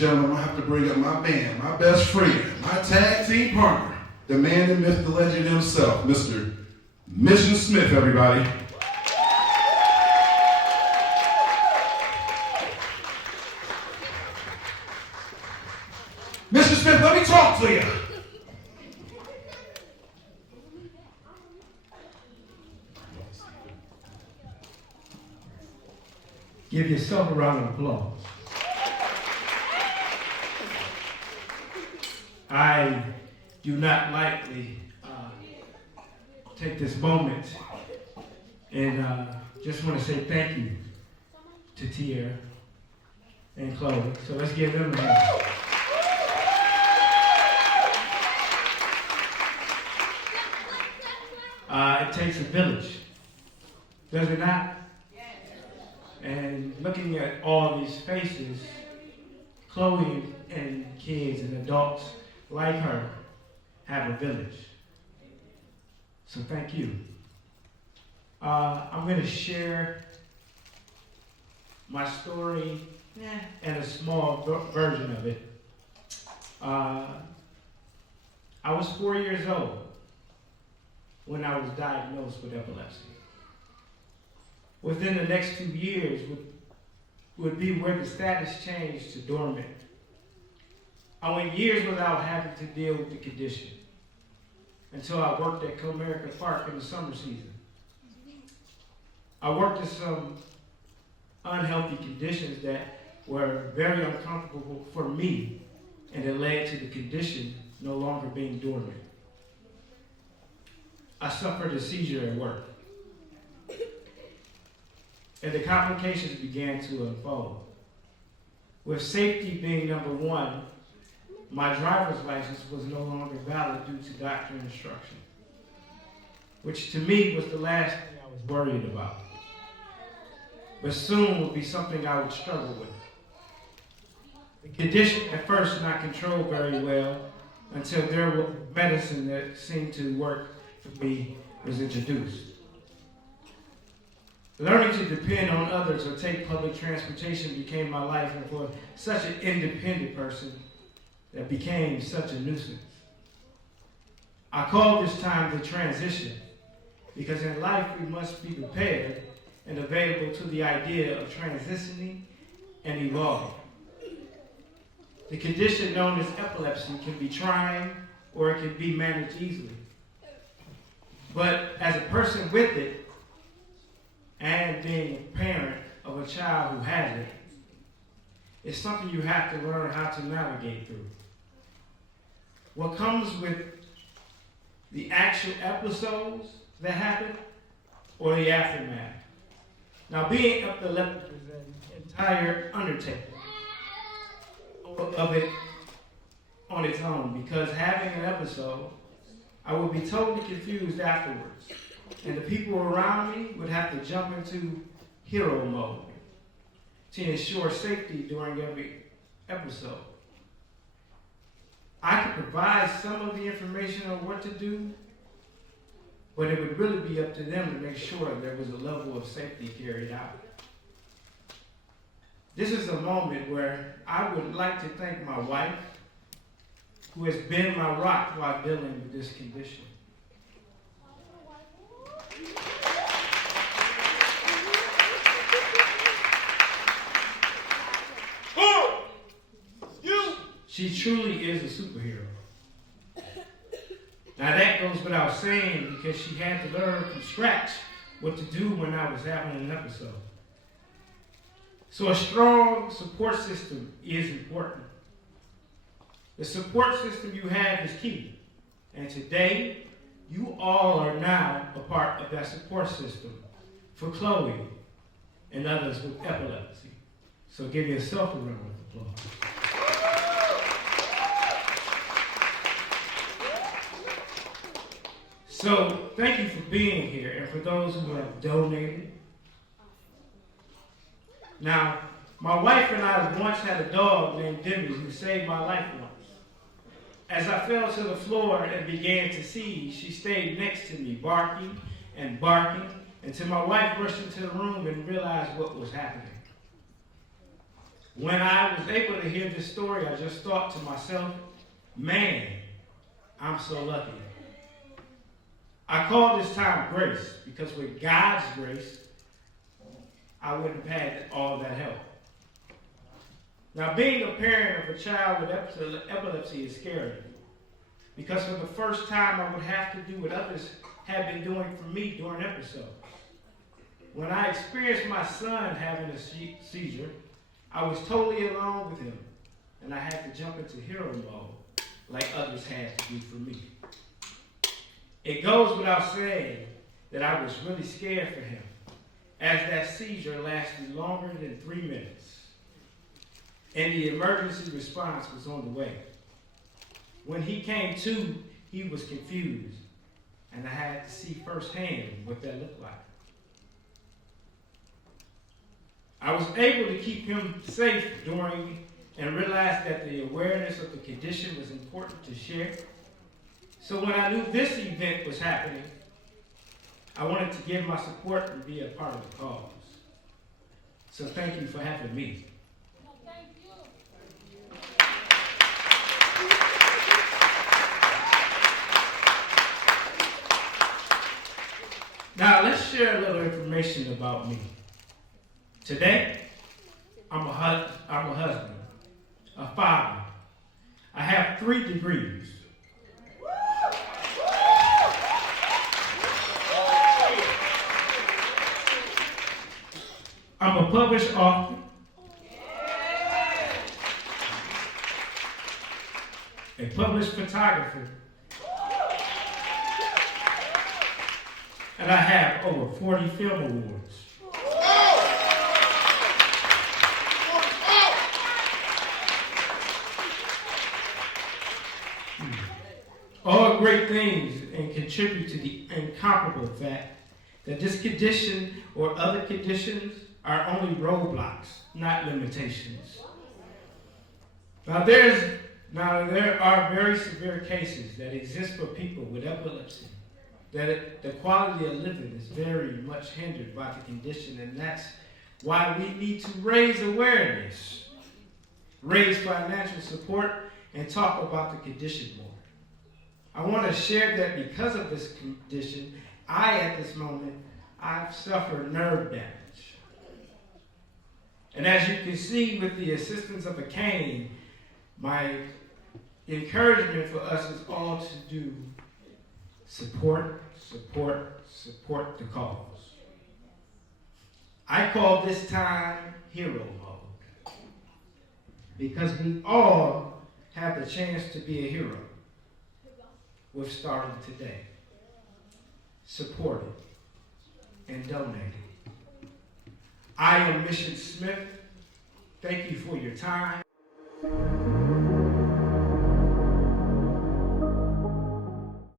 gentlemen, I have to bring up my man, my best friend, my tag team partner, the man, the myth, the legend himself, Mr. Mizzion Smith, everybody. Mr. Smith, let me talk to you. Give yourself a round of applause. I do not lightly take this moment and just want to say thank you to Tia and Chloe. So let's give them a hand. It takes a village, does it not? And looking at all these faces, Chloe and kids and adults like her have a village. So thank you. I'm going to share my story and a small version of it. I was 4 years old when I was diagnosed with epilepsy. Within the next 2 years would be where the status changed to dormant. I went years without having to deal with the condition until I worked at Comerica Park in the summer season. I worked in some unhealthy conditions that were very uncomfortable for me, and it led to the condition no longer being dormant. I suffered a seizure at work, and the complications began to unfold. With safety being number one, my driver's license was no longer valid due to doctor instruction, which to me was the last thing I was worried about, but soon would be something I would struggle with. The condition at first not controlled very well until there was medicine that seemed to work for me was introduced. Learning to depend on others or take public transportation became my life, and for such an independent person, that became such a nuisance. I call this time the transition, because in life we must be prepared and available to the idea of transitioning and evolving. The condition known as epilepsy can be trying or it can be managed easily. But as a person with it, and being a parent of a child who has it, it's something you have to learn how to navigate through. What comes with the actual episodes that happen or the aftermath. Now, being epileptic is an entire undertaking of it on its own, because having an episode, I would be totally confused afterwards. And the people around me would have to jump into hero mode to ensure safety during every episode. I could provide some of the information on what to do, but it would really be up to them to make sure there was a level of safety carried out. This is a moment where I would like to thank my wife, who has been my rock while dealing with this condition. She truly is a superhero. Now that goes without saying, because she had to learn from scratch what to do when I was having an episode. So a strong support system is important. The support system you have is key. And today, you all are now a part of that support system for Chloe and others with epilepsy. So give yourself a round of applause. So thank you for being here, and for those who have donated. Now, my wife and I once had a dog named Debbie who saved my life once. As I fell to the floor and began to seize, she stayed next to me, barking and barking, until my wife rushed into the room and realized what was happening. When I was able to hear this story, I just thought to myself, man, I'm so lucky. I call this time grace because with God's grace, I wouldn't have had all that help. Now, being a parent of a child with epilepsy is scary because for the first time, I would have to do what others have been doing for me during episodes. When I experienced my son having a seizure, I was totally alone with him, and I had to jump into hero mode like others had to do for me. It goes without saying that I was really scared for him, as that seizure lasted longer than 3 minutes, and the emergency response was on the way. When he came to, he was confused, and I had to see firsthand what that looked like. I was able to keep him safe during and realized that the awareness of the condition was important to share. So when I knew this event was happening, I wanted to give my support and be a part of the cause. So thank you for having me. Now let's share a little information about me. Today, I'm a husband, a father. I have 3 degrees. I'm a published author. A published photographer. And I have over 40 film awards. All great things and contribute to the incomparable fact that this condition or other conditions are only roadblocks, not limitations. Now there are very severe cases that exist for people with epilepsy, that the quality of living is very much hindered by the condition, and that's why we need to raise awareness, raise financial support, and talk about the condition more. I want to share that because of this condition, at this moment, I've suffered nerve damage. And as you can see with the assistance of a cane, my encouragement for us is all to do support the cause. I call this time hero mode because we all have the chance to be a hero. We've started today, supported, and donated. I am Mizzion Smith. Thank you for your time.